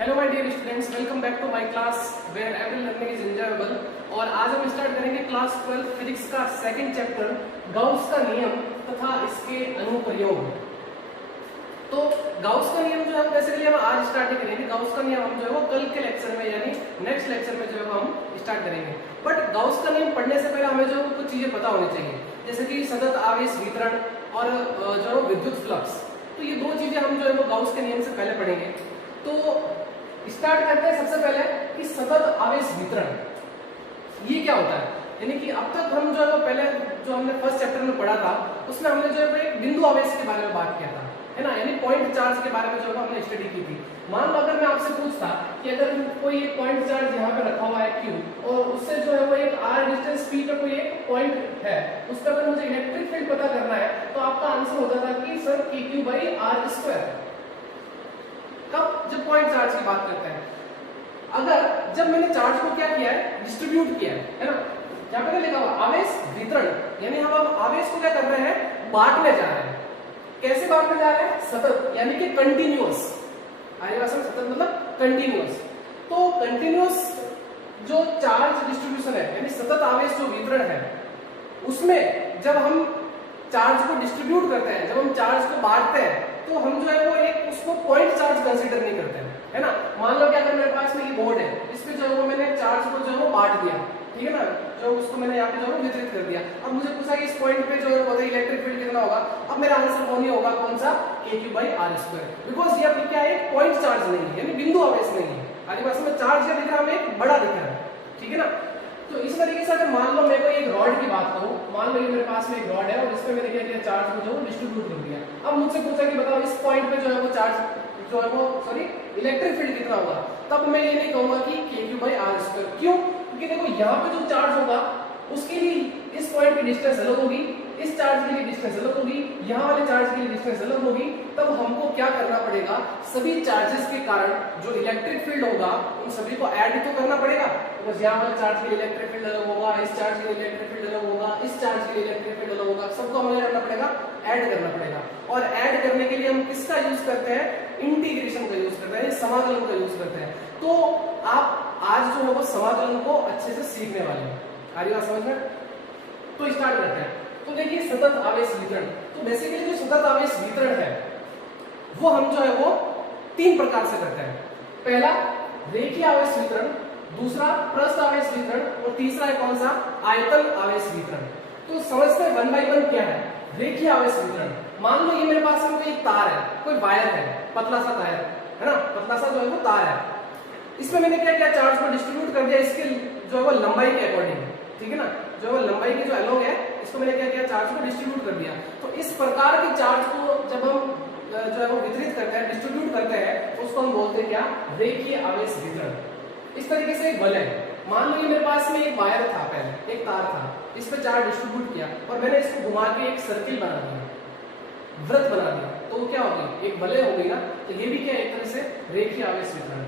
Hello my dear students, welcome back to my class where every learning is enjoyable. और आज हम start करेंगे class 12 physics का second chapter Gauss का नियम तथा इसके अनुप्रयोग। तो गाउस का नियम जो है बेसिकली हम आज स्टार्ट करेंगे। गाउस का नियम हम जो है वो कल के लेक्चर में यानी नेक्स्ट लेक्चर में जो है हम स्टार्ट करेंगे। बट गाउस का नियम पढ़ने से पहले हमें जो कुछ चीजें पता होनी चाहिए, जैसे कि सतत आवेश वितरण और जो विद्युत फ्लक्स। तो ये दो चीजें हम जो है वो गाउस के नियम से पहले पढ़ेंगे। तो स्टार्ट करते हैं सबसे पहले कि सतत आवेश वितरण ये क्या होता है। यानी कि अब तक हम जो है वो पहले जो हमने फर्स्ट चैप्टर में पढ़ा था उसमें हमने जो है एक बिंदु आवेश के बारे में बात किया था, है ना, यानी पॉइंट चार्ज के बारे में जो है हमने स्टडी की थी। मान लो अगर मैं आपसे पूछता कि अगर कोई एक पॉइंट चार्ज यहाँ पे रखा हुआ है Q और उससे जो है वो एक r डिस्टेंस p का कोई एक पॉइंट है, उस पर अगर मुझे इलेक्ट्रिक फील्ड पता करना है तो आपका आंसर होता था कि सर KQ/r²। कब? जब पॉइंट चार्ज की बात करते हैं। अगर जब मैंने चार्ज को क्या किया है, डिस्ट्रीब्यूट किया है ना, क्या मैंने लिखा हुआ आवेश वितरण, यानी हम अब आवेश को क्या कर रहे हैं, बांटने जा रहे हैं। कैसे बांटने जा रहे हैं? सतत, यानी कि कंटिन्यूअस। आर्यवासन सतत मतलब कंटिन्यूअस। तो कंटिन्यूअस जो चार्ज डिस्ट्रीब्यूशन है यानी सतत आवेश जो वितरण है, उसमें जब हम चार्ज को डिस्ट्रीब्यूट करते हैं, जब हम चार्ज को बांटते हैं, तो हम जो है वो एक उसको पॉइंट चार्ज कंसीडर नहीं करते हैं, है ना। मान लो कि अगर मेरे पास में ये बोर्ड है, इस पे जो है वो मैंने चार्ज को जो है वो बांट दिया, ठीक है ना, जो उसको मैंने यहाँ पे जो है वितरित कर दिया। अब मुझे पूछा कि इस पॉइंट पे जो है इलेक्ट्रिक फील्ड कितना होगा। अब मेरा आंसर कौन ही होगा, कौन सा, KQ/r², बिकॉज ये अपनी क्या है, पॉइंट चार्ज नहीं है, यानी बिंदु आवेश नहीं है। आदिवासी में चार्ज क्या दिख रहा है, हमें एक बड़ा दिख रहा है, ठीक है ना। तो इस तरीके से अगर मान लो मैं कोई एक रॉड की बात करूं, मान लो ये मेरे पास में एक रॉड है और इस पे मैंने क्या किया, चार्ज को जो डिस्ट्रीब्यूट कर दिया। अब मुझसे पूछा कि बताओ इस पॉइंट पे जो है वो चार्ज जो है वो इलेक्ट्रिक फील्ड कितना होगा, तब मैं ये नहीं कहूंगा कि KQ/r²। क्यों? क्योंकि देखो यहाँ पे जो चार्ज होगा उसके लिए इस पॉइंट की डिस्टेंस अलग होगी, इस चार्ज के लिए डिस्टेंस अलग होगी, यहाँ वाले चार्ज के लिए डिस्टेंस अलग होगी। तब हमको क्या करना पड़ेगा, सभी चार्जेस के कारण जो इलेक्ट्रिक फील्ड होगा उन सभी को ऐड तो करना पड़ेगा। तो यहाँ वाले चार्ज के लिए इलेक्ट्रिक फील्ड अलग होगा, इस चार्ज के लिए इलेक्ट्रिक फील्ड अलग होगा, इस चार्ज के लिए इलेक्ट्रिक फील्ड अलग होगा, सबको हमें करना पड़ेगा, ऐड करना पड़ेगा। और ऐड करने के लिए हम किसका यूज करते हैं, इंटीग्रेशन का यूज करते हैं, समाकलन का यूज करते हैं। तो आप आज जो है वो समाकलन को अच्छे से सीखने वाले हैं। आ रही बात समझ में? तो स्टार्ट करते हैं। तो देखिए सतत आवेश वितरण, तो बेसिकली जो सतत आवेश वितरण है वो हम जो है वो तीन प्रकार से करते हैं। पहला रेखीय आवेश वितरण, दूसरा पृष्ठ आवेश वितरण और तीसरा है कौन सा, आयतन आवेश वितरण। तो समझते हैं 1 बाय 1 क्या है। रेखीय आवेश वितरण, मान लो ये मेरे पास में कोई तार है, कोई वायर है, पतला सा तार है ना, पतला सा जो है वो तार है। इसमें मैंने क्या किया, चार्ज को डिस्ट्रीब्यूट कर दिया इसके जो है वो लंबाई के अकॉर्डिंग, ठीक है ना, जो है लंबाई की जो एलोंग है इसको मैंने क्या किया, चार्ज को डिस्ट्रीब्यूट कर दिया। तो इस प्रकार की चार्ज को जब हम जो है वो वितरित करते हैं, डिस्ट्रीब्यूट करते हैं, उसको हम बोलते हैं क्या, रेखीय आवेश वितरण। इस तरीके से एक बल है, मान लो ये मेरे पास में एक वायर था, पहले एक तार था, इस पे चार्ज डिस्ट्रीब्यूट किया और मैंने इसको घुमा के एक सर्किल बना दिया, वृत्त बना दिया, तो वो क्या होगी, एक बलय हो गई ना। तो ये भी क्या एक तरह से रेखीय आवेश वितरण।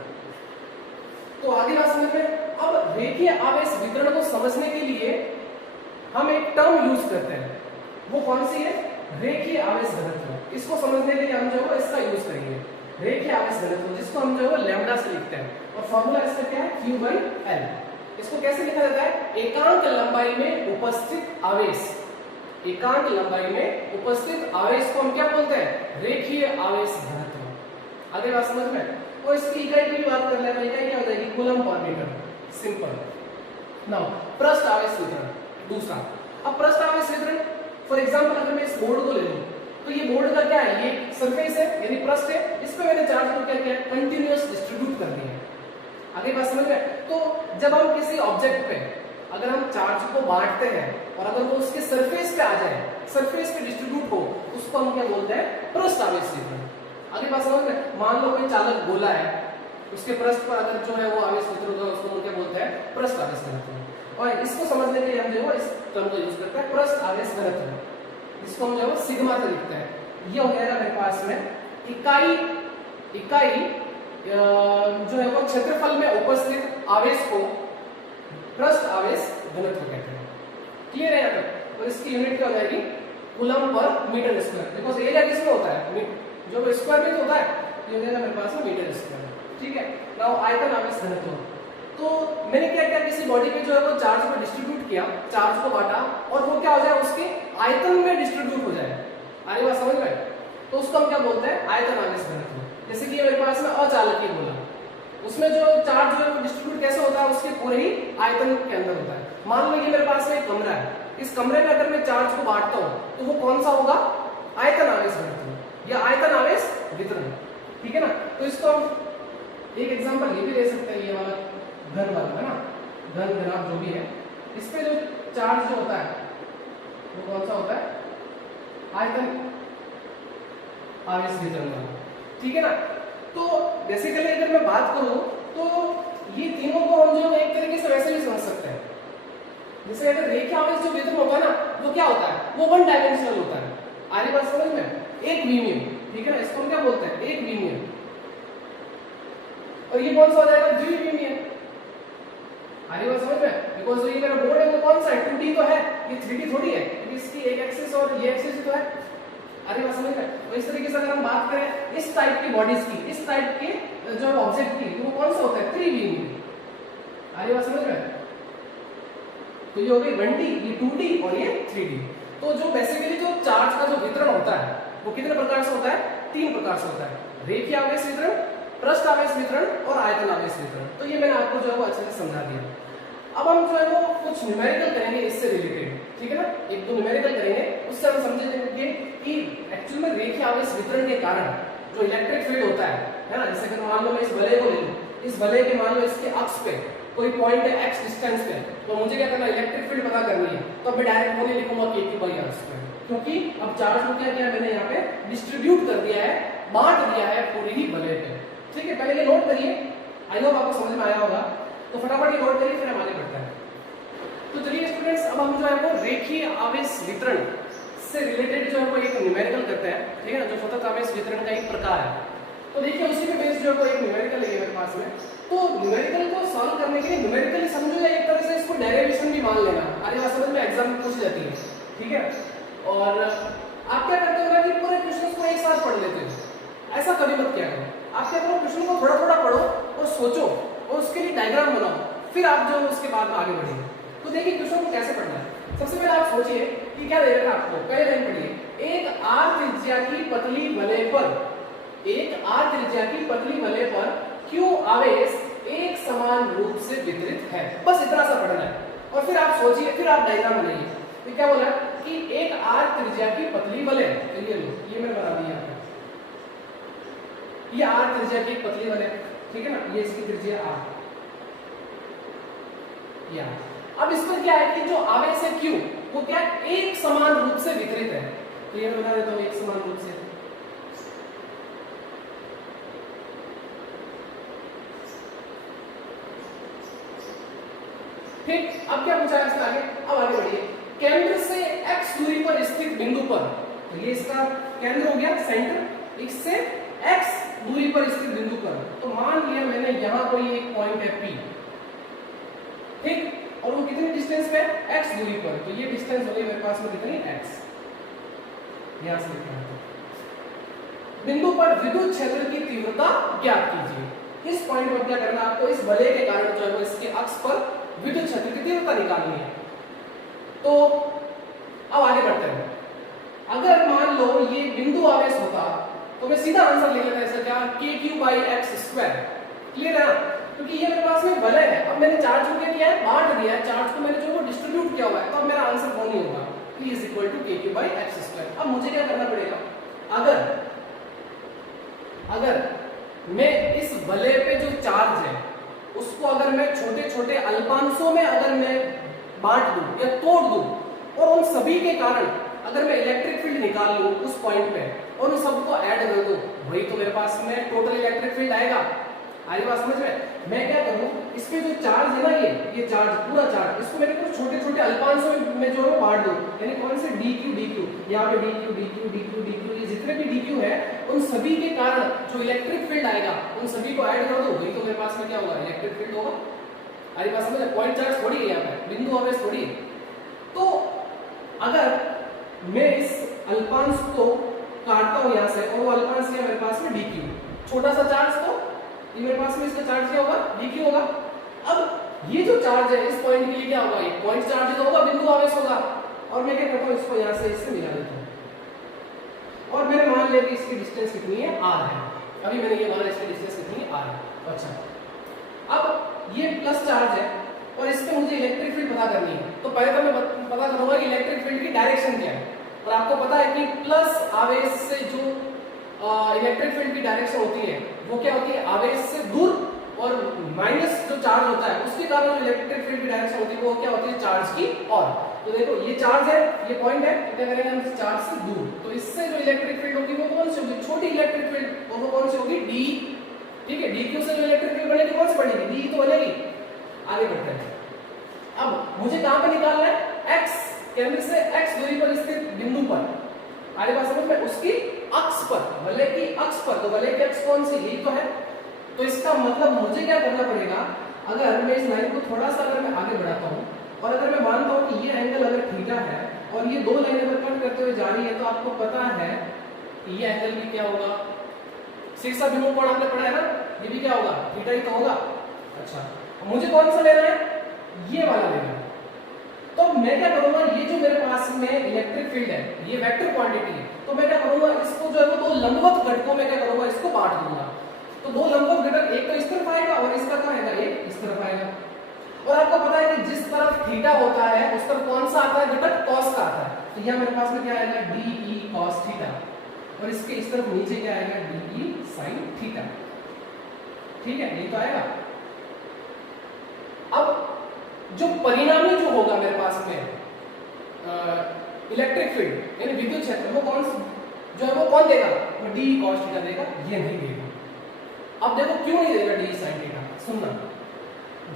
तो आगे बात समझ में। अब रेखीय आवेश वितरण को समझने के लिए हम एक टर्म यूज करते हैं, वो कौन सी है, रेखीय आवेश घनत्व। इसको समझने के लिए हम जो है इसका यूज करेंगे, रेखीय आवेश घनत्व, जिसको हम जो है लैम्डा से लिखते हैं और फॉर्मूला इसका क्या है, Q/L। इसको कैसे लिखा जाता है, एकांक लंबाई में उपस्थित आवेश, एकांक लंबाई में उपस्थित आवेश को हम क्या बोलते हैं, रेखीय आवेश घनत्व। आगे बात समझ में। तो इसकी इकाई की बात कर ले, इकाई क्या हो जाएगी, coulomb per metre, simple. Now पृष्ठ आवेश वितरण दूसरा। अब पृष्ठ आवेश वितरण, फॉर एग्जांपल अगर मैं इस बोर्ड को ले लूं, तो ये बोर्ड का क्या है, ये सरफेस है यानी पृष्ठ है, इस पे मैंने चार्ज को क्या किया, कंटीन्यूअस डिस्ट्रीब्यूट कर दिया है। आगे बात समझ में। तो जब हम किसी ऑब्जेक्ट पे अगर हम चार्ज को बांटते हैं और अगर वो उसके सरफेस पे आ जाए, सरफेस पे डिस्ट्रीब्यूट हो, उसको हम क्या बोलते हैं, पृष्ठ आवेश वितरण। आगे बात समझ में। मान लो कोई चालक गोला है, उसके पृष्ठ पर अगर जो है वो आवेश वितरण होगा, उसको हम क्या बोलते हैं, पृष्ठ आवेश घनत्व। और इसको समझने के लिए हम जो है इस टर्म का यूज करते हैं, पृष्ठ आवेश घनत्व, जिसको हम जो है सिग्मा से लिखते हैं। ये हो जाएगा मेरे पास में इकाई जो है वो क्षेत्रफल में उपस्थित आवेश को पृष्ठ आवेश घनत्व कहते हैं। क्लियर है यहाँ तक? और इसकी यूनिट क्या हो जाएगी, coulomb per metre square, because area किसमें होता है, जो स्क्वायर में तो होता है, ये हो जाएगा मेरे पास में मीटर स्क्वायर। ठीक है। नाउ आयतन आवेश घनत्व, तो मैंने क्या किया, किसी बॉडी पे जो है वो चार्ज को डिस्ट्रीब्यूट किया, चार्ज को बांटा और वो क्या हो जाए, उसके आयतन में डिस्ट्रीब्यूट हो जाए। आगे बात समझ में? तो उसको हम क्या बोलते हैं, आयतन आवेश घनत्व। जैसे कि मेरे पास में अचालकीय बोला, उसमें जो चार्ज जो है वो डिस्ट्रीब्यूट कैसे होता है, उसके पूरे ही आयतन के अंदर होता है। मान लो कि मेरे पास में एक कमरा है, इस कमरे में अगर मैं चार्ज को बांटता हूं तो वो कौन सा होगा, आयतन आवेश घनत्व या आयतन आवेश वितरण, ठीक है ना। तो इसको हम एक एग्जांपल ये भी दे सकते हैं, ये वाला घन वाला है ना, घन घनाभ जो भी है, इस पे जो चार्ज जो होता है वो कौन सा होता है, आयतन आवेश वितरण वाला, ठीक है ना। तो बेसिकली अगर मैं बात करूं तो ये तीनों को हम जो एक तरीके से वैसे भी समझ सकते हैं। जैसे अगर रेखीय आवेश जो वितरण होता है ना, वो क्या होता है, वो वन डायमेंशनल होता है। आगे बात समझ में, एक विमीय, ठीक है ना, इसको हम क्या बोलते हैं, एक विमीय। और ये कौन सा हो जाएगा, द्विविमीय। आगे बात समझ में, बिकॉज़ ये मेरा बोर्ड है वो कौन सा है, 2D तो है, ये 3D थोड़ी है, इसकी एक एक्सिस और ये एक्सिस ही तो है। अरे बात समझ में। तो इस तरीके से अगर हम बात करें इस टाइप की बॉडीज की, इस टाइप के जो ऑब्जेक्ट की, तो वो कौन सा होता है, त्रिविमीय। अरे बात समझ में। तो ये हो गई 1D, ये 2D और ये 3D। तो जो बेसिकली जो चार्ज का जो वितरण होता है वो कितने प्रकार से होता है, 3 प्रकार से होता है, रेखीय आवेश वितरण, पृष्ठ आवेश वितरण और आयतन आवेश वितरण। तो ये मैंने आपको जो है वो अच्छे से समझा दिया। अब हम जो है वो कुछ न्यूमेरिकल करेंगे इससे रिलेटेड, ठीक है ना, एक दो न्यूमेरिकल करेंगे, उससे हम समझेंगे कि एक्चुअली में रेखीय आवेश वितरण के कारण जो इलेक्ट्रिक फील्ड होता है ना, जैसे अगर मान लो मैं इस वलय को ले लूं, इस वलय के मान लो इसके अक्ष पे कोई पॉइंट है x डिस्टेंस पे, तो मुझे क्या करना है, इलेक्ट्रिक फील्ड पता करनी है। तो अब मैं डायरेक्ट वो नहीं लिखूंगा k/r², क्योंकि अब चार्ज को क्या किया मैंने यहाँ पे डिस्ट्रीब्यूट कर दिया है, बांट दिया है पूरी ही वलय पे, ठीक है। पहले ये नोट करिए, आई होप आपको समझ में आया होगा, तो फटाफट ये नोट करिए फिर हम आगे बढ़ते हैं। तो चलिए स्टूडेंट्स, अब हम जो है वो रेखीय आवेश वितरण से रिलेटेड जो है वो एक न्यूमेरिकल करते हैं, ठीक है ना, जो सतत आवेश वितरण का एक प्रकार है। तो देखिए उसी पे बेस्ड जो है वो एक न्यूमेरिकल है मेरे पास में। तो न्यूमेरिकल को सॉल्व करने के लिए न्यूमेरिकली समझो या एक तरह से इसको डेरिवेशन भी मान लेना, अरे बात समझ में, एग्जाम में पूछ जाती है, ठीक है। और आप क्या करते हो ना कि पूरे क्वेश्चन को एक साथ पढ़ लेते हो, ऐसा कभी मत किया करो। आप क्या करो, क्वेश्चन को थोड़ा थोड़ा पढ़ो और सोचो और उसके लिए डायग्राम बनाओ, फिर आप जो उसके बाद में आगे बढ़ेंगे। तो देखिए क्वेश्चन को कैसे पढ़ना है। सबसे पहले आप सोचिए कि क्या दे रखा है आपको, पहले लाइन पढ़िए, एक आर त्रिज्या की पतली वलय पर, एक आर त्रिज्या की पतली वलय पर क्यों आवेश एक समान रूप से वितरित है, बस इतना सा पढ़ना है। और फिर आप सोचिए, फिर आप डायग्राम बनाइए। तो क्या बोला कि एक आर त्रिज्या की पतली वलय, ये लो, ये मैंने बना दिया आपको, ये आर त्रिज्या की पतली वलय, ठीक है ना, ये इसकी त्रिज्या आर। या अब इस पर क्या है कि जो आवेश है Q वो क्या एक समान रूप से वितरित है। तो ये मैं बता देता हूं, एक समान रूप से। ठीक, अब क्या पूछा है इसका आगे, अब आगे बढ़िए। केंद्र से x दूरी पर स्थित बिंदु पर, तो ये इसका केंद्र हो गया, सेंटर, इससे x दूरी पर स्थित बिंदु पर, तो मान लिया मैंने यहां कोई एक पॉइंट है P, ठीक, और वो कितनी डिस्टेंस पे है, x दूरी पर। तो ये डिस्टेंस हो गई मेरे पास में कितनी, x, यहां से लिखना है। बिंदु पर विद्युत क्षेत्र की तीव्रता ज्ञात कीजिए। इस पॉइंट पर क्या करना है आपको, इस वलय के कारण जो है इसके अक्ष पर विद्युत क्षेत्र की तीव्रता निकालनी है। तो अब आगे बढ़ते हैं। अगर मान लो ये बिंदु आवेश होता तो मैं सीधा आंसर लिख लेता, ऐसा क्या, kq/x²। क्लियर है ना, क्योंकि ये मेरे पास में वलय है। अब मैंने चार्ज को क्या किया है, बांट दिया है, चार्ज को मैंने जो वो डिस्ट्रीब्यूट किया हुआ है, तो अब मेरा आंसर वो नहीं होगा, p = kq/x²। अब मुझे क्या करना पड़ेगा, अगर मैं इस वलय पे जो चार्ज है उसको अगर मैं छोटे छोटे अल्पांशों में अगर मैं बांट दूं या तोड़ दूं और उन सभी के कारण अगर मैं इलेक्ट्रिक फील्ड निकाल लूं उस पॉइंट पे और उन सबको ऐड कर दूं, वही तो मेरे पास में टोटल इलेक्ट्रिक फील्ड आएगा। आई बात समझ में। मैं क्या करूं, इस पे जो चार्ज है ना, ये चार्ज, पूरा चार्ज, इसको मेरे को छोटे छोटे अल्पांशों में जो है बांट दूं, यानी कौन से dq, यहाँ पे dq, ये जितने भी dq है उन सभी के कारण जो इलेक्ट्रिक फील्ड आएगा उन सभी को ऐड कर दो, वही तो मेरे पास में क्या होगा, इलेक्ट्रिक फील्ड होगा। आई बात समझ में। पॉइंट चार्ज थोड़ी है यहाँ पे, बिंदु आवेश थोड़ी है। तो अगर मैं इस अल्पांश को काटता हूं यहां से और वो अल्पांश है मेरे पास में dq, छोटा सा चार्ज तो ये मेरे पास में इसका चार्ज क्या होगा, dq होगा। अब ये जो चार्ज है इस पॉइंट के लिए क्या होगा, एक पॉइंट चार्ज तो होगा, बिंदु आवेश होगा। और मैं क्या करता हूँ, इसको यहाँ से इससे मिला देता हूँ और मैंने मान लिया कि इसकी डिस्टेंस कितनी है, r है। अभी मैंने ये माना इसकी डिस्टेंस कितनी है, r है। अच्छा, अब ये प्लस चार्ज है और इससे मुझे इलेक्ट्रिक फील्ड पता करनी है। तो पहले तो मैं पता करूंगा कि इलेक्ट्रिक फील्ड की डायरेक्शन क्या है। और आपको पता है कि प्लस आवेश से जो इलेक्ट्रिक फील्ड की डायरेक्शन होती है वो क्या होती है, आवेश से दूर, और माइनस जो चार्ज होता है उसके कारण जो इलेक्ट्रिक फील्ड की डायरेक्शन होती है वो क्या होती है, चार्ज की ओर। तो देखो ये चार्ज है, ये पॉइंट है, क्या करेंगे हम चार्ज से दूर, तो इससे जो इलेक्ट्रिक फील्ड होगी वो कौन सी होगी, छोटी इलेक्ट्रिक फील्ड, वो कौन सी होगी, डी। ठीक है, dq से जो इलेक्ट्रिक फील्ड बनेगी कौन सी बनेगी, डी तो बनेगी। आगे बढ़ते हैं, अब मुझे कहां पे निकालना है, x केंद्र से x दूरी पर स्थित बिंदु पर, आगे बात समझ में, उसकी अक्ष पर, वलय की अक्ष पर। तो वलय की अक्ष कौन सी, यही तो है। तो इसका मतलब मुझे क्या करना पड़ेगा, अगर मैं इस लाइन को थोड़ा सा अगर मैं आगे बढ़ाता हूं और अगर मैं मानता हूं कि ये एंगल अगर थीटा है और ये दो लाइनें अगर कट करते हुए जा रही है, तो आपको पता है कि ये एंगल भी क्या होगा, शीर्ष अभिमुख कोण आपने पढ़ा है ना, ये भी क्या होगा, थीटा ही तो होगा। अच्छा, मुझे कौन सा लेना है, ये वाला लेना है। तो मैं क्या करूंगा, ये जो मेरे पास में इलेक्ट्रिक फील्ड है ये वेक्टर क्वांटिटी है, तो मैं क्या करूंगा, इसको जो है वो दो लंबवत घटकों में क्या करूंगा, इसको बांट दूंगा। तो दो लंबवत घटक, एक तो इस तरफ आएगा और इसका क्या आएगा, एक इस तरफ आएगा। और आपको पता है कि जिस तरफ थीटा होता है उस तरफ कौन सा आता है, घटक कॉस का आता है। तो यह मेरे पास में क्या आएगा, डी कॉस थीटा, और इसके इस तरफ नीचे क्या आएगा, डी साइन थीटा। ठीक है, ये तो आएगा। अब जो परिणामी जो होगा मेरे पास में इलेक्ट्रिक फील्ड यानी विद्युत क्षेत्र, वो कौन जो है वो कौन देगा, वो डी कॉस थीटा देगा, ये नहीं देगा। अब देखो क्यों नहीं देगा डी साइन थीटा, सुनना,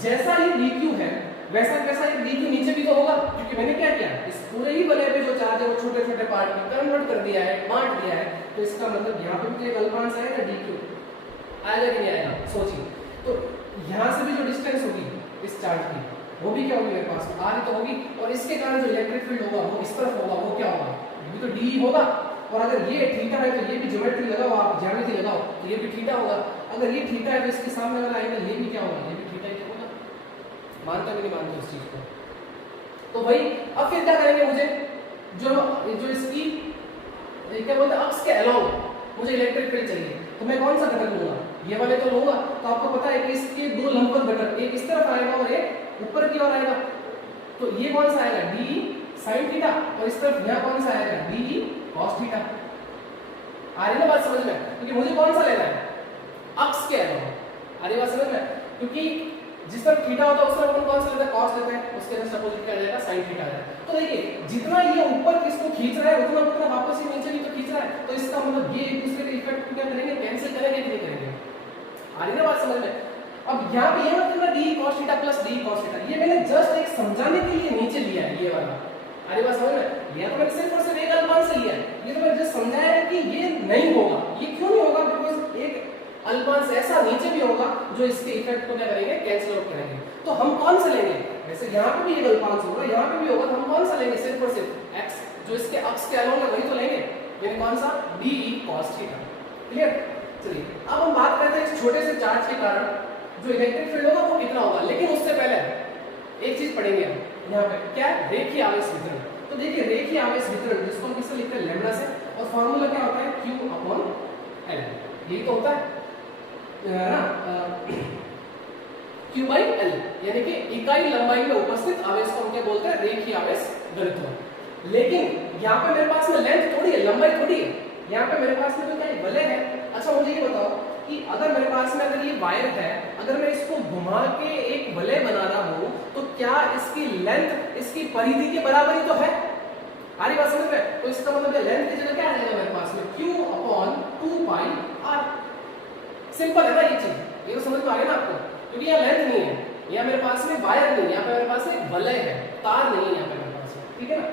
जैसा ये dq है वैसा कैसा ये dq नीचे भी तो होगा, क्योंकि मैंने क्या किया, इस पूरे ही वलय पे जो चार्ज है वो छोटे छोटे पार्ट में कन्वर्ट कर दिया है, बांट दिया है। तो इसका मतलब यहाँ पे भी एक अल्पांश आएगा dq, आएगा कि नहीं आएगा, सोचिए। तो यहाँ से भी जो डिस्टेंस होगी इस चार्ज की वो भी क्या होगी, मेरे पास में r तो होगी, और इसके कारण जो इलेक्ट्रिक फील्ड होगा वो इस तरफ होगा, वो क्या होगा, ये तो d होगा। और अगर ये थीटा है तो ये भी ज्योमेट्री लगाओ, आप ज्यामिति लगाओ, तो ये भी थीटा होगा। अगर ये थीटा है तो इसके सामने वाला एंगल ये भी क्या होगा, ये भी थीटा ही होगा। मानता कि नहीं मानते इस चीज को? तो भाई अब फिर क्या करेंगे, मुझे जो इसकी क्या बोलते हैं अक्ष के अलाउंग मुझे इलेक्ट्रिक फील्ड चाहिए, तो मैं कौन सा घटक लूंगा, ये वाले तो लूंगा। तो आपको पता है कि इसके दो लंबवत घटक, एक इस तरफ आएगा और एक ऊपर की ओर आएगा। तो ये कौन सा आएगा, डी साइन थीटा, और इस तरफ यहां कौन सा आएगा, डी कॉस थीटा। आ रही ना बात समझ में? क्योंकि मुझे कौन सा लेना है, अक्ष के अलावा। आ रही बात समझ में? क्योंकि जिस तरफ थीटा होता है उस तरफ अपन कौन सा लेते हैं, कॉस लेते हैं, उसके अंदर अपोजिट क्या आ जाएगा, साइन थीटा आ जाएगा। तो देखिए जितना ये ऊपर किसको खींच रहा है उतना वापस ही नीचे भी तो खींच रहा है। तो इसका मतलब ये एक दूसरे के इफेक्ट क्या करेंगे, कैंसिल करेंगे कि नहीं करेंगे? आ रही ना बात समझ में? अब यहाँ पे ये मतलब D cos theta plus D cos theta, ये मैंने जस्ट एक समझाने के लिए नीचे लिया है ये वाला। अरे बात समझ में? ये तो मैंने सिर्फ और सिर्फ एक अल्पांश से लिया है, ये तो मैंने जस्ट समझाया है कि ये नहीं होगा। ये क्यों नहीं होगा, बिकॉज एक अल्पांश ऐसा नीचे भी होगा जो इसके इफेक्ट को क्या करेंगे, कैंसिल आउट करेंगे। तो हम कौन सा लेंगे, वैसे यहाँ पे भी एक अल्पांश होगा, यहाँ पे भी होगा, तो हम कौन सा लेंगे, सिर्फ और सिर्फ x जो इसके अक्ष के अलावा वही तो लेंगे, यानी कौन सा, डी कॉस थीटा। क्लियर? चलिए अब हम बात करते हैं इस छोटे से चार्ज के कारण जो इलेक्ट्रिक फील्ड होगा वो कितना होगा। लेकिन उससे पहले एक चीज पढ़ेंगे हम यहाँ पे, क्या, रेखीय आवेश वितरण। तो देखिए रेखीय आवेश वितरण जिसको हम किससे लिखते हैं, लैम्डा से, और फॉर्मूला क्या होता है, Q/L, यही तो होता है ना, Q/L, यानी कि इकाई लंबाई में उपस्थित आवेश को हम क्या बोलते हैं, रेखीय आवेश घनत्व। लेकिन यहाँ पे मेरे पास में लेंथ थोड़ी है, लंबाई थोड़ी है, यहाँ पे मेरे पास में तो क्या है, वलय है। अच्छा मुझे ये बताओ कि अगर मेरे पास में अगर ये वायर है, अगर मैं इसको घुमा के एक वलय बना रहा हूं, तो क्या इसकी लेंथ इसकी परिधि के बराबर ही तो है? आ रही बात समझ में? तो इसका मतलब लेंथ की जगह क्या आ जाएगा मेरे पास में, Q/2πr। सिंपल है ना ये चीज, ये तो समझ में आ गया ना आपको? क्योंकि यहाँ लेंथ नहीं है, यहाँ मेरे पास में वायर नहीं है, यहाँ पे मेरे पास में वलय है, तार नहीं है यहाँ पे मेरे पास में, ठीक है ना।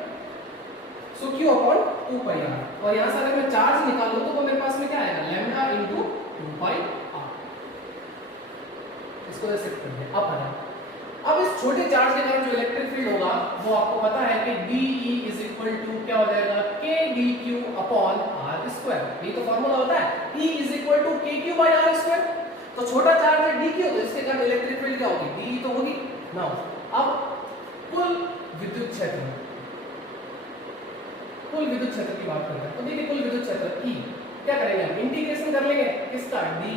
सो Q/2πr, और यहाँ से अगर मैं चार्ज निकालूं तो वो मेरे पास में क्या आएगा, लैम्डा इंटू 2πr। इसको ऐसे कर दे, अब आ जाए। अब इस छोटे चार्ज के कारण जो इलेक्ट्रिक फील्ड होगा वो आपको पता है कि DE क्या हो जाएगा, KdQ/r²। ये तो फॉर्मूला होता है, E KQ/r²। तो छोटा चार्ज है डी क्यू, तो इसके कारण इलेक्ट्रिक फील्ड क्या होगी, डी तो होगी ना। अब कुल विद्युत क्षेत्र, कुल विद्युत क्षेत्र की बात करते हैं। तो देखिए कुल विद्युत क्षेत्र ई क्या करेंगे हम, इंटीग्रेशन कर लेंगे किसका, डी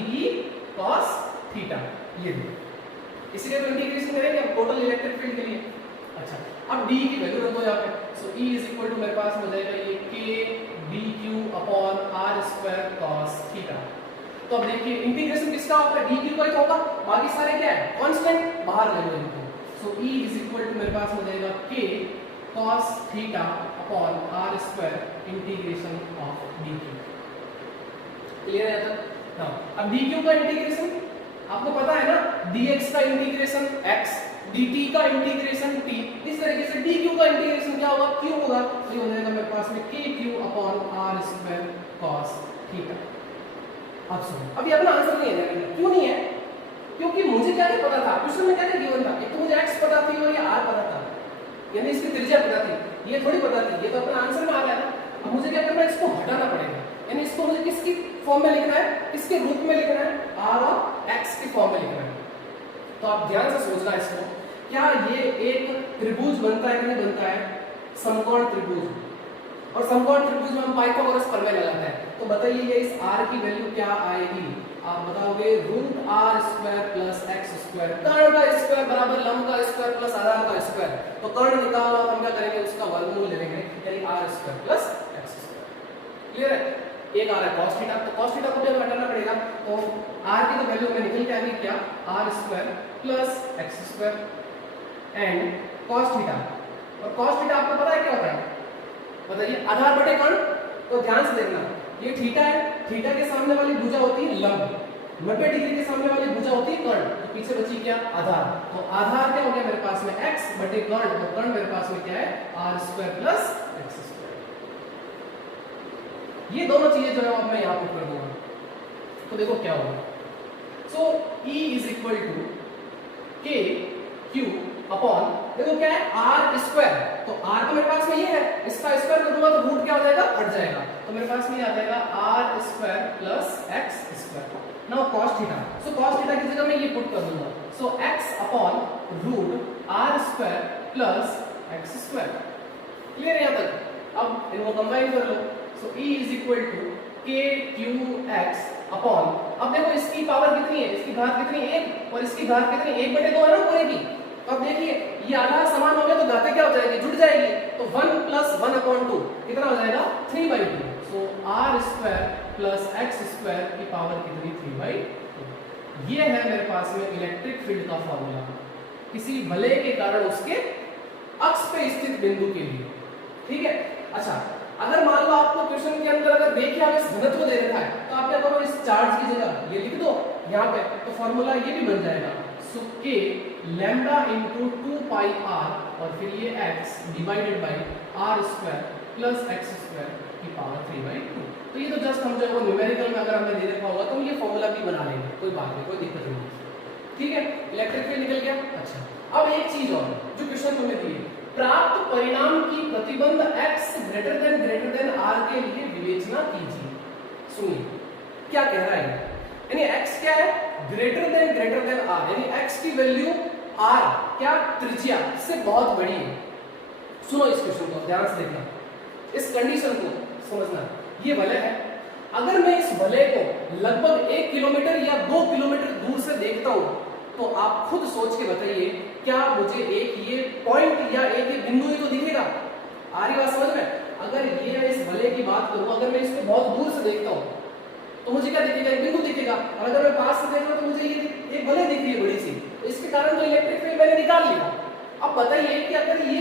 cos थीटा, ये इसलिए तो इंटीग्रेशन करेंगे हम टोटल इलेक्ट्रिक फील्ड के लिए। अच्छा अब डी की वैल्यू रख दो यहाँ पे, सो ई इज इक्वल टू मेरे पास हो जाएगा ये k dq upon r square cos theta. तो अब देखिए इंटीग्रेशन किसका होगा, dq का ही तो होगा, बाकी सारे क्या है कांस्टेंट, बाहर ले लो इनको। सो e इज इक्वल टू मेरे पास हो जाएगा k cos theta upon r square integration of dq। Clear है तक? हां अब dq का इंटीग्रेशन आपको पता है ना, dx का इंटीग्रेशन x, dt का इंटीग्रेशन t, इस तरीके से dq का इंटीग्रेशन क्या होगा, q होगा, तो ये हो जाएगा मेरे पास में kq upon r square cos theta. अब सुनो, अभी अपना आंसर नहीं है, क्यों नहीं है, क्योंकि मुझे क्या क्या पता था, क्वेश्चन में क्या क्या गिवन था, एक तो मुझे x पता थी और ये r पता था, यानी इसकी त्रिज्या पता थी, ये थोड़ी पता थी, ये तो अपना आंसर में आ गया था। अब मुझे क्या करना है, इसको हटाना पड़ेगा, यानी इसको मुझे किसकी फॉर्म में लिखना है, किसके रूप में लिखना है, r और x की फॉर्म में लिखना है। तो आप ध्यान से सोचना इसको, क्या ये एक त्रिभुज बनता है कि नहीं बनता है, समकोण त्रिभुज, और समकोण त्रिभुज में हम पाइथागोरस प्रमेय लगाते हैं। तो बताइए ये इस r की वैल्यू क्या आएगी, आप बताओगे root r square plus x square, कर्ण का स्क्वायर बराबर लंब का स्क्वायर प्लस आधार का स्क्वायर, तो कर्ण निकालना हम क्या करेंगे, उसका वर्गमूल ले लेंगे, यानी r square plus x square. Clear है? एक आ रहा है cos थीटा, तो cos थीटा को भी हमें हटाना पड़ेगा, तो r की तो वैल्यू में निकल के आ गई क्या, r square plus x square and cos theta, और cos थीटा आपको पता है क्या होता है, बताइए, आधार बटे कर्ण। तो ध्यान से देखना, ये थीटा है, थीटा के सामने वाली भुजा होती है लंब, 90 डिग्री के सामने वाली भुजा होती है कर्ण, तो पीछे बची क्या, आधार। तो आधार क्या हो गया मेरे पास में x बटे कर्ण, तो कर्ण मेरे पास में क्या है, r square plus x square. ये दोनों चीजें जो है अब मैं यहां पुट कर दूंगा, तो देखो क्या होगा। So E is equal to k q upon, देखो क्या है, आर स्क्वायर, तो r तो मेरे पास में ये है, इसका स्क्वायर कर दूंगा तो रूट क्या हो जाएगा, हट जाएगा, तो मेरे पास में ये आ जाएगा r square plus x square. Now cos theta, so cos theta की जगह मैं ये पुट कर दूंगा, so x upon root r square plus x square. Clear है यहां तक? अब इनको कंबाइन कर लो, so E is equal to k q x upon, अब देखो इसकी पावर कितनी है, इसकी घात कितनी है, 1, और इसकी घात कितनी, 1/2 है ना पूरे की। तो अब देखिए ये आधा समान हो गया, तो घातें क्या हो जाएगी, जुड़ जाएगी, तो 1 प्लस 1/2 कितना हो जाएगा, 3/2। So r square plus x square की पावर कितनी, 3/2। ये है मेरे पास में इलेक्ट्रिक फील्ड का फॉर्मूला, किसी वलय के कारण उसके अक्ष पे स्थित बिंदु के लिए। ठीक है? अच्छा, अगर मान लो आपको क्वेश्चन के अंदर अगर देखिए आवेश घनत्व दे रखा है, तो आप क्या करो, इस चार्ज की जगह ये लिख दो यहाँ पे, तो फॉर्मूला ये भी बन जाएगा, सो k लैम्डा इनटू 2 पाई r, और फिर ये x divided by r square plus x square की पावर 3/2। तो ये तो जस्ट हम जो वो न्यूमेरिकल में अगर हमने दे रखा होगा तो हम ये फॉर्मूला भी बना लेंगे, कोई बात नहीं, कोई दिक्कत नहीं। ठीक है, इलेक्ट्रिक फील्ड निकल गया। अच्छा, अब एक चीज और जो क्वेश्चन में दी है, प्राप्त परिणाम की प्रतिबंध x ग्रेटर देन r के लिए विवेचना कीजिए। सुनिए क्या कह रहा है, यानी x क्या है, ग्रेटर देन r, यानी x की वैल्यू r क्या, त्रिज्या से बहुत बड़ी है। सुनो इस क्वेश्चन को ध्यान से देखना, इस कंडीशन को समझना। ये वलय है, अगर मैं इस वलय को लगभग 1 किलोमीटर या 2 किलोमीटर दूर से देखता हूं, तो आप खुद सोच के बताइए, क्या मुझे एक ये पॉइंट या एक ये बिंदु ही तो दिखेगा? आ रही बात समझ में? अगर ये इस वलय की बात करूं, अगर मैं इसको बहुत दूर से देखता हूं तो मुझे क्या दिखेगा, एक बिंदु दिखेगा, और अगर मैं पास से देख रहा हूं तो मुझे ये एक वलय दिख रही है बड़ी सी, तो इसके कारण तो इलेक्ट्रिक फील्ड मैंने निकाल लिया। अब बताइए कि अगर ये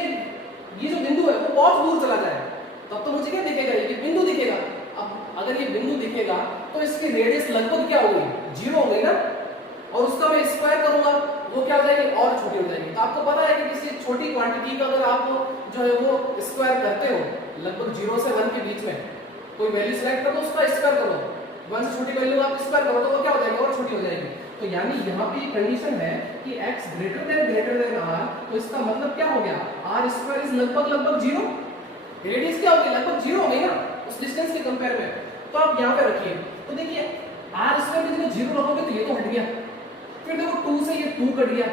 जो बिंदु है वो बहुत दूर चला जाए, तब तो मुझे क्या दिखेगा, ये बिंदु दिखेगा। अब अगर ये बिंदु दिखेगा तो इसकी रेडियस लगभग क्या होगी, 0 हो गई ना, और उसका मैं स्क्वायर करूंगा, वो क्या हो जाएगी, और छोटी हो जाएगी। तो आपको पता है कि किसी छोटी क्वांटिटी का अगर आप जो है वो स्क्वायर करते हो, लगभग 0 से 1 के बीच में कोई वैल्यू सिलेक्ट करो, उसका स्क्वायर करो, 1 से छोटी वैल्यू आप स्क्वायर करो, तो वो क्या हो जाएगी, और छोटी हो जाएगी। तो यानी यहाँ पे कंडीशन है कि x ग्रेटर देन r, तो इसका मतलब क्या हो गया, r स्क्वायर इज लगभग 0, रेडियस क्या होगी, लगभग 0 हो गई ना उस डिस्टेंस के कंपेयर में। तो आप यहाँ पे रखिए, तो देखिए r स्क्वायर की जगह 0 रखोगे तो ये तो हट गया, फिर देखो 2 से ये 2 कट गया,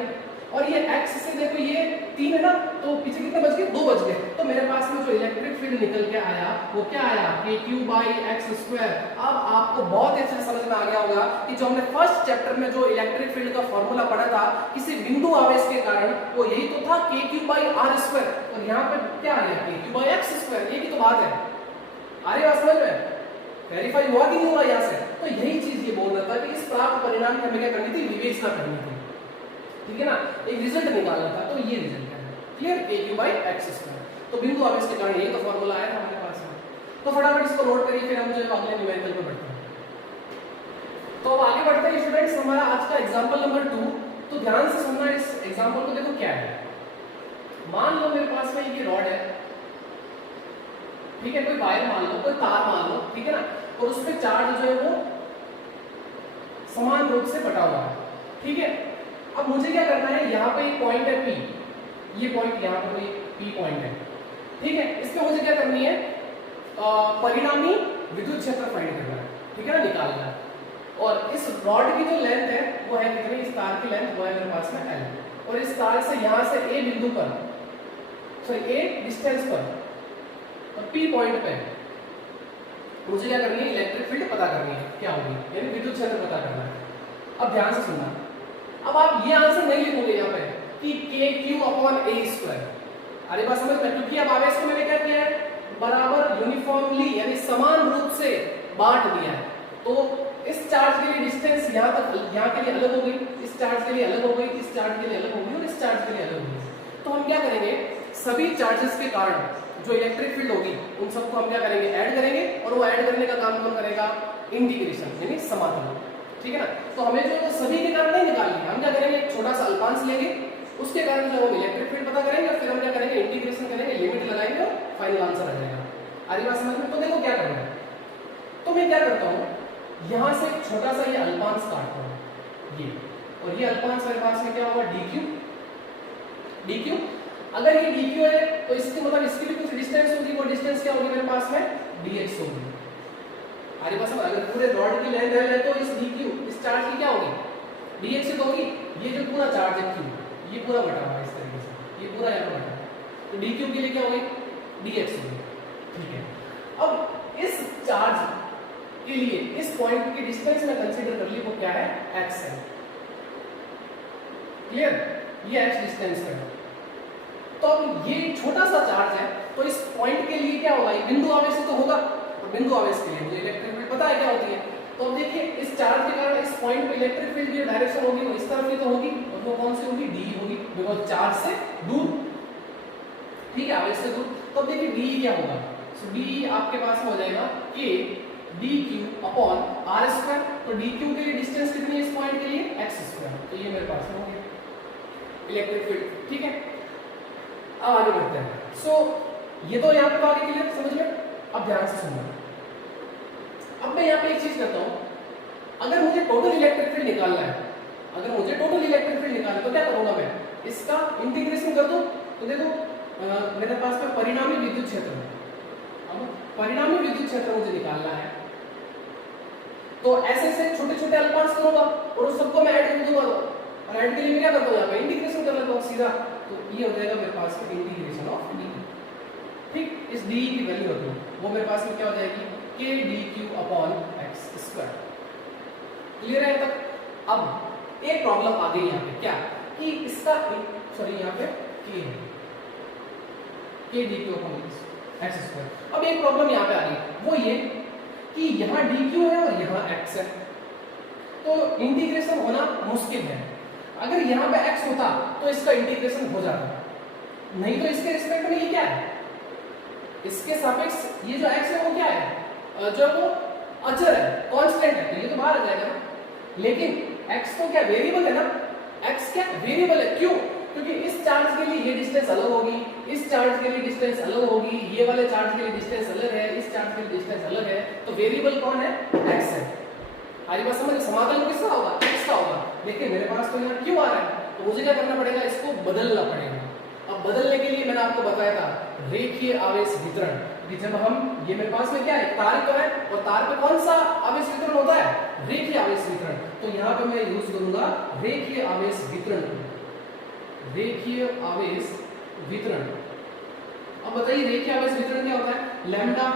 और ये x से देखो ये 3 है ना, तो पीछे कितने बच गए, 2 बच गए। तो मेरे पास में जो इलेक्ट्रिक फील्ड निकल के आया वो क्या आया, kq/x²। अब आपको बहुत अच्छे से समझ में आ गया होगा कि जो हमने फर्स्ट चैप्टर में जो इलेक्ट्रिक फील्ड का फॉर्मूला पढ़ा था किसी बिंदु आवेश के कारण, वो यही तो था kq/r², और यहाँ पे क्या आ गया kq/x²। ये की तो बात है, आ रही बात समझ में, वेरीफाई हुआ कि नहीं हुआ यहाँ से। तो यही चीज ये बोल रहा था कि इस प्राप्त परिणाम की हमें क्या करनी थी, विवेचना करनी थी, ठीक है ना, एक रिजल्ट निकालना था। तो ये रिजल्ट है, क्लियर, kq/x²। तो बिंदु आवेश के कारण यही तो फॉर्मूला आया था हमारे पास में। तो फटाफट इसको नोट करिए, फिर हम जो अगले न्यूमेरिकल पे बढ़ते हैं। तो अब आगे बढ़ते हैं स्टूडेंट्स, हमारा आज का एग्जांपल नंबर 2। तो ध्यान से सुनना इस एग्जांपल को, देखो क्या है। मान लो मेरे पास में ये रॉड है, ठीक है, कोई वायर मान लो, कोई तार मान लो, ठीक है ना, और उस पे चार्ज जो है वो समान रूप से बटा हुआ है, ठीक है। अब मुझे क्या करना है, यहाँ पे एक पॉइंट है P, ये पॉइंट यहाँ पर P पॉइंट है, ठीक है। इस पे मुझे क्या करनी है, परिणामी विद्युत क्षेत्र फाइंड करना है, ठीक है ना, निकालना है। और इस रॉड की जो लेंथ है वो है कितनी, इस तार की लेंथ वो है मेरे पास में L, और इस तार से यहाँ से A बिंदु पर, सॉरी A डिस्टेंस पर, और P पॉइंट पे मुझे क्या करनी है, इलेक्ट्रिक फील्ड पता करनी है, क्या होगी, यानी विद्युत क्षेत्र पता करना है। अब ध्यान से सुनना, अब आप ये आंसर नहीं लिखोगे यहाँ पे कि kq/a², अरे बात समझ में, क्योंकि अब आवेश को मैंने क्या किया है, बराबर यूनिफॉर्मली यानी समान रूप से बांट दिया है। तो इस चार्ज के लिए डिस्टेंस यहाँ तक, यहाँ के लिए अलग हो गई, इस चार्ज के लिए अलग हो गई, इस चार्ज के लिए अलग हो गई, और इस चार्ज के लिए अलग हो गई। तो हम क्या करेंगे, सभी चार्जेस के कारण जो इलेक्ट्रिक फील्ड होगी उन सबको हम क्या करेंगे, ऐड करेंगे, और वो ऐड करने का काम कौन करेगा, इंटीग्रेशन यानी समाकलन, ठीक है ना। तो हमें जो सभी के कारण नहीं निकालनी है, हम क्या करेंगे, एक छोटा सा अल्पांश लेंगे, उसके कारण जो हम इलेक्ट्रिक फील्ड पता करेंगे, और फिर हम क्या करेंगे, इंटीग्रेशन करेंगे, लिमिट लगाएंगे, और फाइनल आंसर आ जाएगा। आरी बात समझ में। तो देखो क्या करना है, तो मैं क्या करता हूँ, यहाँ से एक छोटा सा ये अल्पांश काटता हूँ, ये, और ये अल्पांश मेरे पास में क्या होगा, dq। अगर ये dq है तो इसकी मतलब इसकी भी कुछ डिस्टेंस होगी, वो डिस्टेंस क्या होगी मेरे पास में, dx होगी। आगे पास में अगर पूरे रॉड की लेंथ है तो इस dq, इस चार्ज की क्या होगी, dx से तो होगी। ये जो पूरा चार्ज है q, ये पूरा बटा हुआ है इस तरीके से, ये पूरा यहाँ पर बटा है, तो dq के लिए क्या होगी, dx होगी, ठीक है। अब इस चार्ज के लिए इस पॉइंट की डिस्टेंस में कंसीडर कर ली, वो क्या है, x है, क्लियर, ये x डिस्टेंस है। तो अब ये छोटा सा चार्ज है, तो इस पॉइंट के लिए क्या होगा, ये बिंदु आवेश तो होगा, और बिंदु आवेश के लिए मुझे इलेक्ट्रिक फील्ड पता है क्या होती है। तो अब देखिए इस चार्ज के कारण इस पॉइंट पे इलेक्ट्रिक फील्ड की डायरेक्शन होगी वो इस तरफ ही तो होगी, और वो कौन सी होगी, d होगी, बिकॉज़ चार्ज से दूर, ठीक है, आवेश से दूर। तो अब देखिए d क्या होगा, सो d आपके पास में हो जाएगा k dq/r²। तो dq के लिए डिस्टेंस कितनी है इस पॉइंट के लिए, x²। तो ये मेरे पास में हो गया इलेक्ट्रिक फील्ड, ठीक है। अब आगे बढ़ते हैं। सो ये तो यहाँ पे तो आगे क्लियर समझ में। अब ध्यान से सुनना, अब मैं यहाँ पे एक चीज करता हूँ, अगर मुझे टोटल इलेक्ट्रिक फील्ड निकालना है, अगर मुझे टोटल इलेक्ट्रिक फील्ड निकालना है तो क्या करूंगा मैं, इसका इंटीग्रेशन कर दूं। तो देखो मेरे पास में परिणामी विद्युत क्षेत्र है, अब परिणामी विद्युत क्षेत्र मुझे निकालना है, तो ऐसे ऐसे छोटे छोटे अल्पांश करूंगा और उस सबको मैं ऐड कर दूंगा, और ऐड के लिए मैं क्या करता हूँ, यहाँ पे इंटीग्रेशन कर लेता हूँ सीधा। तो ये हो जाएगा मेरे पास में इंटीग्रेशन ऑफ d, ठीक, इस d की वैल्यू होती है वो मेरे पास में क्या हो जाएगी, k dq/x²। क्लियर है तक। अब एक प्रॉब्लम आ गई यहाँ पे, क्या कि इसका, सॉरी यहाँ पे k है, k dq/x²। अब एक प्रॉब्लम यहाँ पे आ गई, वो ये कि यहाँ dq है और यहाँ x है, तो इंटीग्रेशन होना मुश्किल है। अगर यहाँ पे x होता तो इसका इंटीग्रेशन हो जाता, नहीं तो इसके रिस्पेक्ट में ये क्या है, इसके सापेक्ष ये जो x है वो क्या है, जो वो अचर है, कांस्टेंट है, तो ये तो बाहर आ जाएगा ना। लेकिन x तो क्या वेरिएबल है ना, x क्या वेरिएबल है, क्यों, क्योंकि इस चार्ज के लिए ये डिस्टेंस अलग होगी, इस चार्ज के लिए डिस्टेंस अलग होगी, ये वाले चार्ज के लिए डिस्टेंस अलग है, इस चार्ज के लिए डिस्टेंस अलग है, तो वेरिएबल कौन है, x है। आगे बात समझ, समाकलन किसका होगा, x का होगा। लेकिन मेरे पास तो यहाँ क्यों आ रहा है, तो मुझे क्या करना पड़ेगा, इसको बदलना पड़ेगा। अब बदलने के लिए मैंने आपको बताया था रेखीय आवेश वितरण, कि जब हम ये मेरे पास में क्या है तार तो है और तार पे कौन सा आवेश वितरण होता है रेखीय आवेश वितरण। तो यहाँ पे मैं यूज करूंगा रेखीय आवेश वितरण, रेखीय आवेश वितरण। अब बताइए रेखीय आवेश वितरण क्या होता है, lambda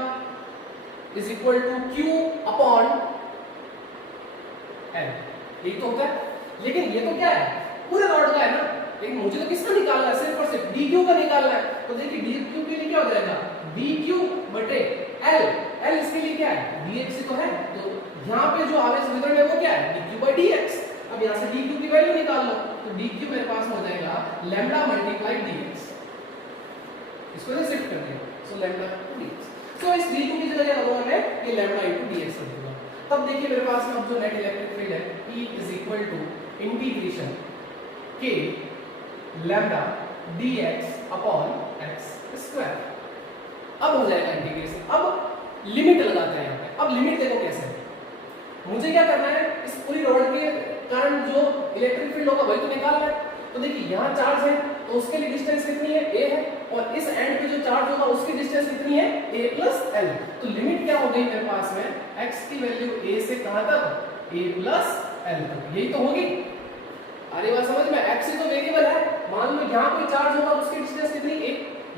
is equal to q upon l, यही तो होता है। लेकिन ये तो क्या है पूरे रॉड का है ना, लेकिन मुझे तो किसका निकालना है, सिर्फ और सिर्फ डी क्यू का निकालना है। तो देखिए डी क्यू के लिए क्या हो जाएगा डी क्यू बटे एल, एल इसके लिए क्या है dx ही तो है। तो यहाँ पे जो आवेश वितरण है वो क्या है dq by dx। अब यहाँ से dq की वैल्यू निकाल लो, तो dq मेरे पास में हो जाएगा लैम्डा मल्टीप्लाई dx, इसको से शिफ्ट कर देंगे, सो लैम्डा dx। सो इस dq की जगह लगाऊंगा मैं ये लैम्डा इनटू dx कर दूंगा। तब देखिए मेरे पास में अब जो नेट इलेक्ट्रिक फील्ड है E is equal to integration k lambda dx upon x square. अब हो जाएगा इंटीग्रेशन। अब लिमिट लगाते हैं यहाँ पे। अब लिमिट देखो कैसे है, मुझे क्या करना है इस पूरी रॉड के कारण जो इलेक्ट्रिक फील्ड होगा वही तो निकालना है। तो देखिए यहाँ चार्ज है तो उसके लिए डिस्टेंस कितनी है a है, और इस एंड पे जो चार्ज होगा उसकी डिस्टेंस कितनी है a प्लस l। तो लिमिट क्या हो गई मेरे पास में x की वैल्यू a से कहां तक a प्लस l तक, यही तो होगी। अरे बात समझ में, x ही तो वेरिएबल है। मान लो यहाँ कोई चार्ज होगा उसकी डिस्टेंस कितनी a,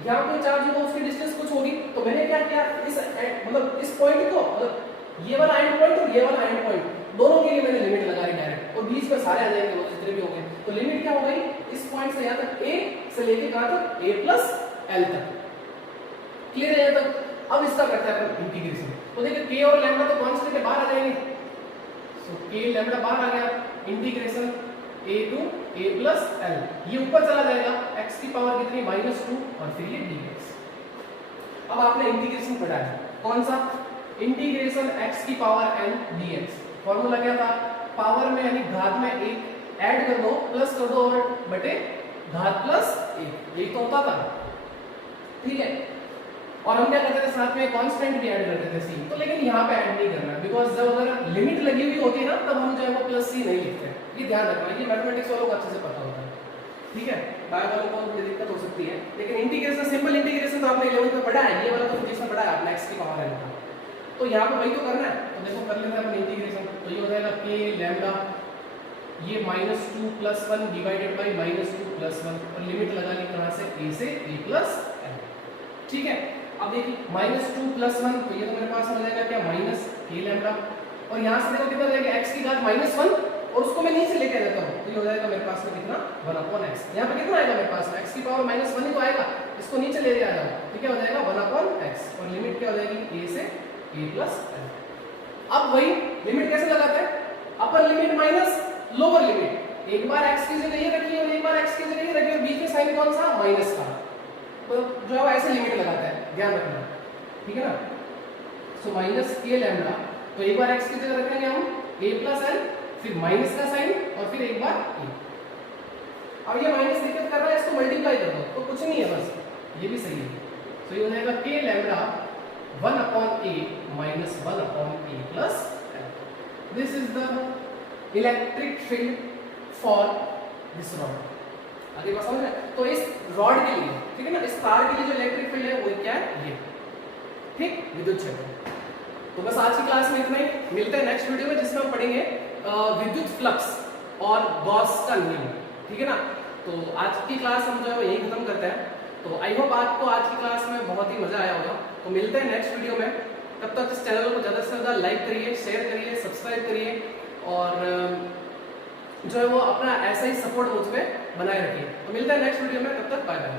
यहाँ कोई चार्ज होगा उसकी डिस्टेंस कुछ होगी। तो मैंने क्या किया इस मतलब इस पॉइंट को मतलब ये वाला एंड पॉइंट और ये वाला एंड पॉइंट दोनों के लिए मैंने लिमिट लगा दी डायरेक्ट, और बीच में सारे आ जाएंगे वो जितने भी होंगे। तो लिमिट क्या हो गई इस पॉइंट से यहाँ तक a से लेके कहां तक a प्लस l तक, क्लियर है यहाँ तक। अब इसका करते हैं अपन इंटीग्रेशन। तो देखिए k और लैम्डा तो कांस्टेंट के बाहर आ जाएंगे, सो k लैम्डा बाहर आ गया, integration a to a plus l, ये ऊपर चला जाएगा x की पावर कितनी -2 और फिर ये dx। अब आपने इंटीग्रेशन पढ़ा है कौन सा, इंटीग्रेशन x की पावर n dx। फॉर्मूला क्या था, पावर में यानी घात में 1 ऐड कर दो प्लस कर दो और बटे घात प्लस 1, यही तो होता था, ठीक है। और हम क्या करते थे साथ में कांस्टेंट भी ऐड करते थे c। तो लेकिन यहाँ पे ऐड नहीं करना, बिकॉज जब अगर लिमिट लगी हुई होती है ना तब हम जो है वो प्लस c नहीं लिखते, ये ध्यान रखना, ये मैथमेटिक्स वालों को अच्छे से पता होता है, ठीक है। बायो वालों को थोड़ी दिक्कत हो सकती है, लेकिन इंटीग्रेशन सिंपल इंटीग्रेशन तो आपने 11th में पढ़ा है, ये वाला तो जिसमें पढ़ा है आपने x की पावर n का, तो यहाँ पे वही तो करना है। तो देखो कर लेते हैं अपन इंटीग्रेशन। तो ये हो जाएगा k लैम्डा ये -2 प्लस 1 डिवाइडेड बाय -2 प्लस 1, और लिमिट लगा ली कहां से a से a प्लस l, ठीक है। अब देखिए -2 प्लस 1 तो ये तो मेरे पास हो जाएगा क्या माइनस k लैम्डा, और यहाँ से देखो कितना जाएगा x की घात -1 और उसको मैं नीचे लेके जाता हूँ, तो ये हो जाएगा मेरे पास में कितना 1/x। यहाँ पे कितना आएगा मेरे पास में x की पावर -1 ही तो आएगा, इसको नीचे ले आ जाओ तो क्या हो जाएगा 1/x, और लिमिट क्या हो जाएगी a से a प्लस l। अब वही लिमिट कैसे लगाते हैं, upper limit minus lower limit, एक बार x की जगह ये रखिए और एक बार x की जगह ये रखिए, और बीच में साइन कौन सा माइनस का, तो जो है ऐसे लिमिट लगाता है, ध्यान रखना, ठीक है ना। सो माइनस k लैम्डा, तो एक बार x की जगह रखेंगे हम a प्लस l, फिर माइनस का साइन और फिर एक बार a। अब ये माइनस दिक्कत कर रहा है, इसको मल्टीप्लाई कर दो तो कुछ नहीं है, बस ये भी सही है। तो ये हो जाएगा k lambda 1/a minus 1/a plus l. This is the electric field for this rod. आगे बात समझ में? तो इस रॉड के लिए, ठीक है ना, इस तार के लिए जो इलेक्ट्रिक फील्ड है वो क्या है ये, ठीक, विद्युत क्षेत्र। तो बस आज की क्लास में इतना ही, मिलते हैं नेक्स्ट वीडियो में जिसमें हम पढ़ेंगे विद्युत फ्लक्स और गॉस का नियम, ठीक है ना। तो आज की क्लास हम जो है वो यही खत्म करते हैं। तो आई होप आपको आज की क्लास में बहुत ही मजा आया होगा। तो मिलते हैं नेक्स्ट वीडियो में, तब तक इस चैनल को ज़्यादा से ज़्यादा लाइक करिए, शेयर करिए, सब्सक्राइब करिए, और जो है वो अपना ऐसा ही सपोर्ट मुझ में बनाए रखिए। तो मिलते हैं नेक्स्ट वीडियो में, तब तक बाय बाय।